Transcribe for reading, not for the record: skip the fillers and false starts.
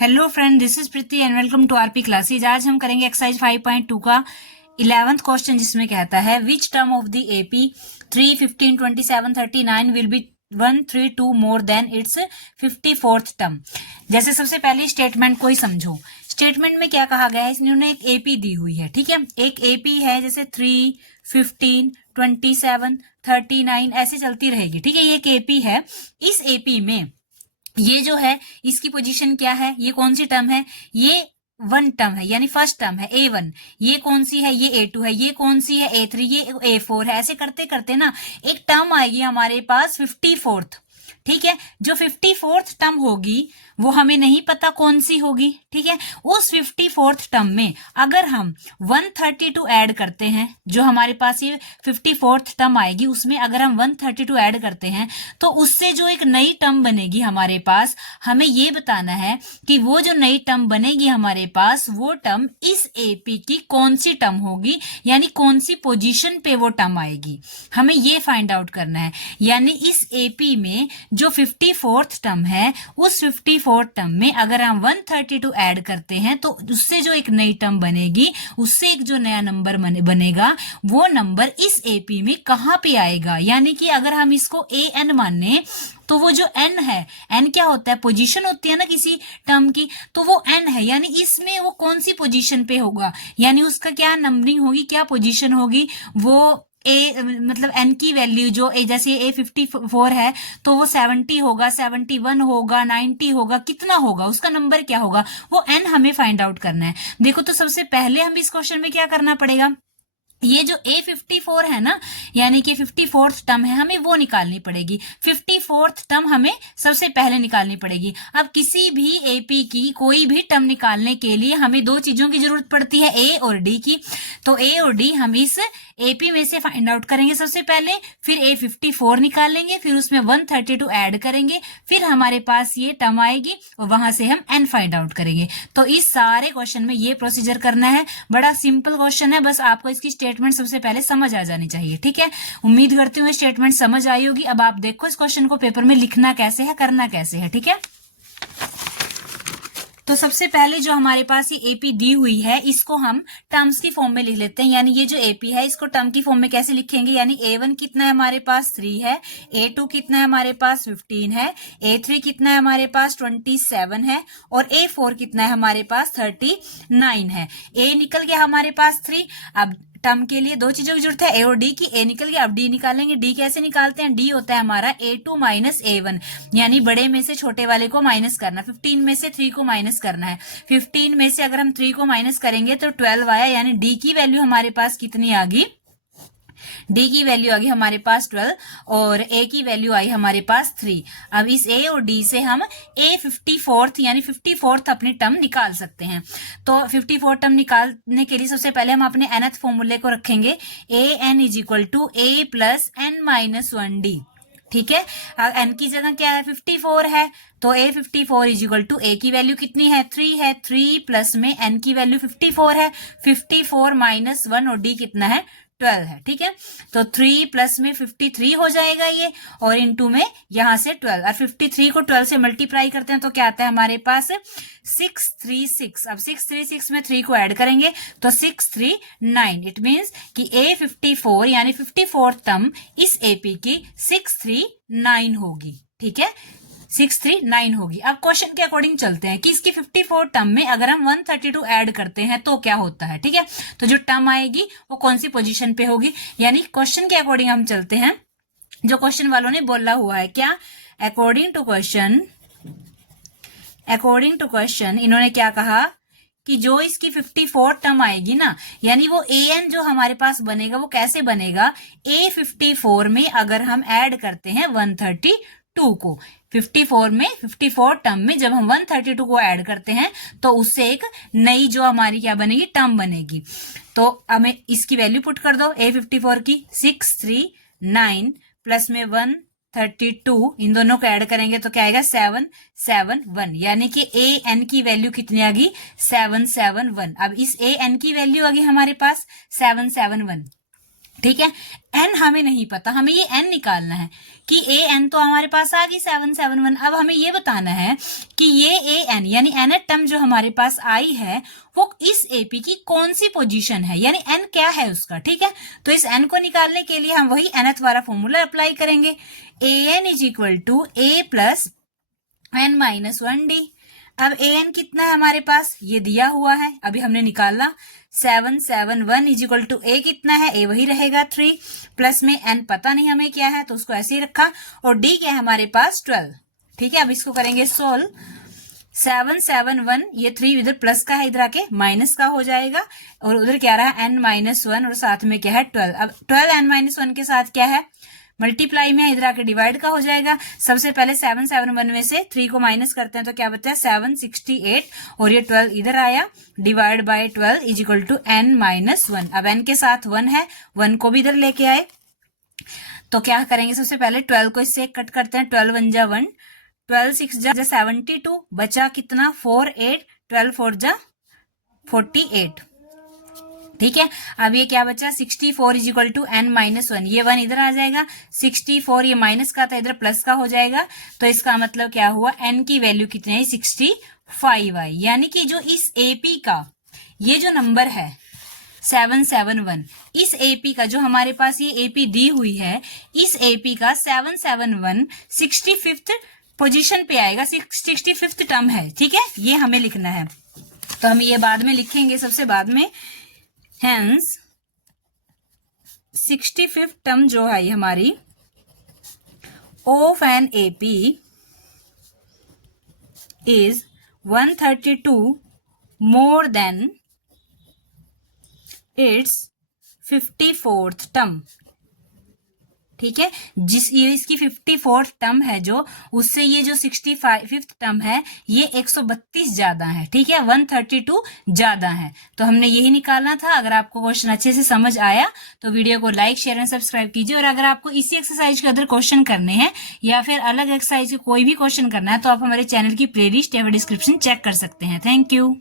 Hello friend, this is Preeti and welcome to RP classes. आज हम करेंगे एक्सरसाइज 5.2 का 11th क्वेश्चन, जिसमें कहता है which term of the AP 3, 15, 27, 39 will be 132 more than it's 54th term. जैसे सबसे पहले स्टेटमेंट को ही समझो। स्टेटमेंट में क्या कहा गया है, इन्होंने एक एपी दी हुई है, ठीक है। एक एपी है, जैसे 3, 15, 27, 39 ऐसे चलती रहेगी, ठीक है। ये एक एपी है। इस एपी में ये जो है, इसकी पोजीशन क्या है, ये कौन सी टर्म है, ये वन टर्म है, यानी फर्स्ट टर्म है A1। ये कौन सी है, ये A2 है। ये कौन सी है, A3। ये A4 है। ऐसे करते करते ना एक टर्म आएगी हमारे पास 54th, ठीक है। जो 54th टर्म होगी वो हमें नहीं पता कौन सी होगी, ठीक है। उस 54th टर्म में अगर हम 132 ऐड करते हैं, जो हमारे पास ये 54th टर्म आएगी उसमें अगर हम 132 ऐड करते हैं तो उससे जो एक नई टर्म बनेगी हमारे पास, हमें ये बताना है कि वो जो नई टर्म बनेगी हमारे पास, वो टर्म इस एपी की कौन सी टर्म होगी, यानी कौन सी पोजीशन पे वो टर्म आएगी, हमें ये फाइंड आउट करना है। यानी इस एपी में जो 54th टर्म है, उस 54th टर्म में अगर हम 132 ऐड करते हैं तो उससे जो एक नई टर्म बनेगी, उससे एक जो नया नंबर बनेगा, वो नंबर इस एपी में कहां पे आएगा। यानी कि अगर हम इसको an माने तो वो जो n है, n क्या होता है, पोजीशन होती है ना किसी टर्म की, तो वो n है। यानी इसमें वो कौन सी पोजीशन पे होगा, यानी उसका क्या नंबरिंग होगी, क्या पोजीशन होगी, वो मतलब n की वैल्यू जो जैसे A54 है तो वो 70 होगा, 71 होगा, 90 होगा, कितना होगा, उसका नंबर क्या होगा, वो n हमें फाइंड आउट करना है। देखो, तो सबसे पहले हम इस क्वेश्चन में क्या करना पड़ेगा, ये जो A54 है ना, यानी कि 54th टर्म है, हमें वो निकालनी पड़ेगी। 54th टर्म हमें सबसे पहले निकालनी पड़ेगी। अब किसी भी एपी की कोई भी टर्म निकालने के लिए हमें दो चीजों की जरूरत पड़ती है, ए और डी की। तो ए और डी हम इस एपी में से फाइंड आउट करेंगे सबसे पहले, फिर A54 निकालेंगे, फिर उसमें 132 ऐड करेंगे, फिर हमारे पास ये टर्म आएगी और वहां से हम n फाइंड आउट करेंगे। तो इस सारे क्वेश्चन में ये प्रोसीजर करना है। बड़ा सिंपल क्वेश्चन है, बस आपको इसकी स्टेटमेंट सबसे पहले समझ आ जानी चाहिए, ठीक है। उम्मीद करती हूँ स्टेटमेंट समझ आई होगी। अब आप देखो इस क्वेश्चन को पेपर में लिखना कैसे है, करना कैसे है, ठीक है। तो सबसे पहले जो हमारे पास ये एपी दी हुई है, इसको हम टर्म्स की फॉर्म में लिख लेते हैं। यानी ये जो एपी है, इसको टर्म की फॉर्म में कैसे लिखेंगे, यानी A1 कितना है हमारे पास, 3 है। A2 कितना है हमारे पास, 15 है। A3 कितना है हमारे पास, 27 है। और A4 कितना है हमारे पास, 39 है। A निकल गया हमारे पास 3। अब टर्म के लिए दो चीजों की जरूरत है, ए और डी की। ए निकल गया, अब डी निकालेंगे। डी कैसे निकालते हैं, डी होता है हमारा A2 माइनस A1, यानी बड़े में से छोटे वाले को माइनस करना। 15 में से 3 को माइनस करना है। 15 में से अगर हम 3 को माइनस करेंगे तो 12 आया, यानी डी की वैल्यू हमारे पास कितनी आ गई, डी की वैल्यू आ गई हमारे पास 12 और ए की वैल्यू आई हमारे पास 3। अब इस ए और डी से हम A54th यानी 54th अपनी टर्म निकाल सकते हैं। तो 54 टर्म निकालने के लिए सबसे पहले हम अपने nth फॉर्मूले को रखेंगे, an is equal to a plus n minus 1d, ठीक है। n की जगह क्या है, 54 है, तो A54 is equal to a की वैल्यू कितनी है, 3 है। 3 प्लस में n की वैल्यू 54 है, 54 माइनस 1 और d कितना है, 12 है, ठीक है। तो 3 प्लस में 53 हो जाएगा ये, और इनटू में यहां से 12, और 53 को 12 से मल्टीप्लाई करते हैं तो क्या आता है हमारे पास, 636। अब 636 में 3 को ऐड करेंगे तो 639। इट मीन्स कि A54 यानी 54th टर्म इस एपी की 639 होगी, ठीक है। 639 होगी। अब क्वेश्चन के अकॉर्डिंग चलते हैं कि इसकी 54 टर्म में अगर हम 132 ऐड करते हैं तो क्या होता है, ठीक है। तो जो टर्म आएगी वो कौन सी पोजीशन पे होगी, यानी क्वेश्चन के अकॉर्डिंग हम चलते हैं। जो क्वेश्चन वालों ने बोला हुआ है, क्या अकॉर्डिंग टू क्वेश्चन इन्होंने क्या कहा कि जो इसकी 54 टर्म आएगी ना, यानी वो an जो हमारे पास बनेगा वो कैसे बनेगा, A54 में अगर हम ऐड करते हैं 132 को, 54 में 54 टर्म में जब हम 132 को ऐड करते हैं तो उससे एक नई जो हमारी क्या बनेगी, टर्म बनेगी। तो हमें इसकी वैल्यू पुट कर दो, A54 की 639 प्लस में 132, इन दोनों को ऐड करेंगे तो क्या आएगा, 771, यानी कि an की वैल्यू कितनी आ गई, 771। अब इस an की वैल्यू आ गई हमारे पास 771, ठीक है। n हमें नहीं पता, हमें ये n निकालना है कि ए एन तो हमारे पास आ गई 771। अब हमें ये बताना है कि ये ए एन यानी nth टर्म जो हमारे पास आई है वो इस एपी की कौन सी पोजीशन है, यानी n क्या है उसका। ठीक है, तो इस n को निकालने के लिए हम वही nth वाला फॉर्मूला अप्लाई करेंगे। A n is equal to a plus n minus 1d। अब ए एन कितना है हमारे पास, ये दिया हुआ है, अभी हमने निकाला। 771 इज इक्वल टू ए कितना है, ए वही रहेगा 3, प्लस में n पता नहीं हमें क्या है तो उसको ऐसे ही रखा, और d क्या है हमारे पास 12। ठीक है, अब इसको करेंगे सोल्व। 771 ये 3 इधर प्लस का है, इधर आके माइनस का हो जाएगा, और उधर क्या रहा n माइनस 1 और साथ में क्या है 12। अब 12 n माइनस 1 के साथ क्या है मल्टीप्लाई में, इधर आके डिवाइड का हो जाएगा। सबसे पहले 771 में से 3 को माइनस करते हैं तो क्या बचा है 768, और ये 12 इधर आया, divide by 12 is equal to n minus 1। अब n के साथ 1 है, 1 को भी इधर लेके आए तो क्या करेंगे, सबसे पहले 12 को इससे कट करते हैं, 12 1 जा 1, 12 6 जा 72, बचा कितना 4 8, 12 4 जा 48। ठीक है, अब ये क्या बचा 64 is equal to n minus 1, ये 1 इधर आ जाएगा, 64 ये माइनस का था इधर प्लस का हो जाएगा, तो इसका मतलब क्या हुआ n की वैल्यू कितनी है 65 आई। यानी कि जो इस एपी का ये जो नंबर है 771, इस एपी का जो हमारे पास ये एपी दी हुई है, इस एपी का 771 65th पोजीशन पे आएगा, 65th टर्म है। ठीक है, ये हमें लिखना है, तो हम ये बाद में लिखेंगे, सबसे बाद में। Hence 65th टर्म जो है हमारी of an AP is 132 more than it's 54th term. ठीक है, ये इसकी 54th टर्म है जो, उससे ये जो 65th टर्म है ये 132 ज्यादा है। ठीक है, 132 ज्यादा है, तो हमने यही निकालना था। अगर आपको क्वेश्चन अच्छे से समझ आया तो वीडियो को लाइक शेयर एंड सब्सक्राइब कीजिए, और अगर आपको इसी एक्सरसाइज के अदर क्वेश्चन करने हैं या फिर अलग एक्सरसाइज के कोई भी क्वेश्चन करना है तो आप हमारे चैनल की प्लेलिस्ट या डिस्क्रिप्शन चेक कर सकते हैं। Thank you.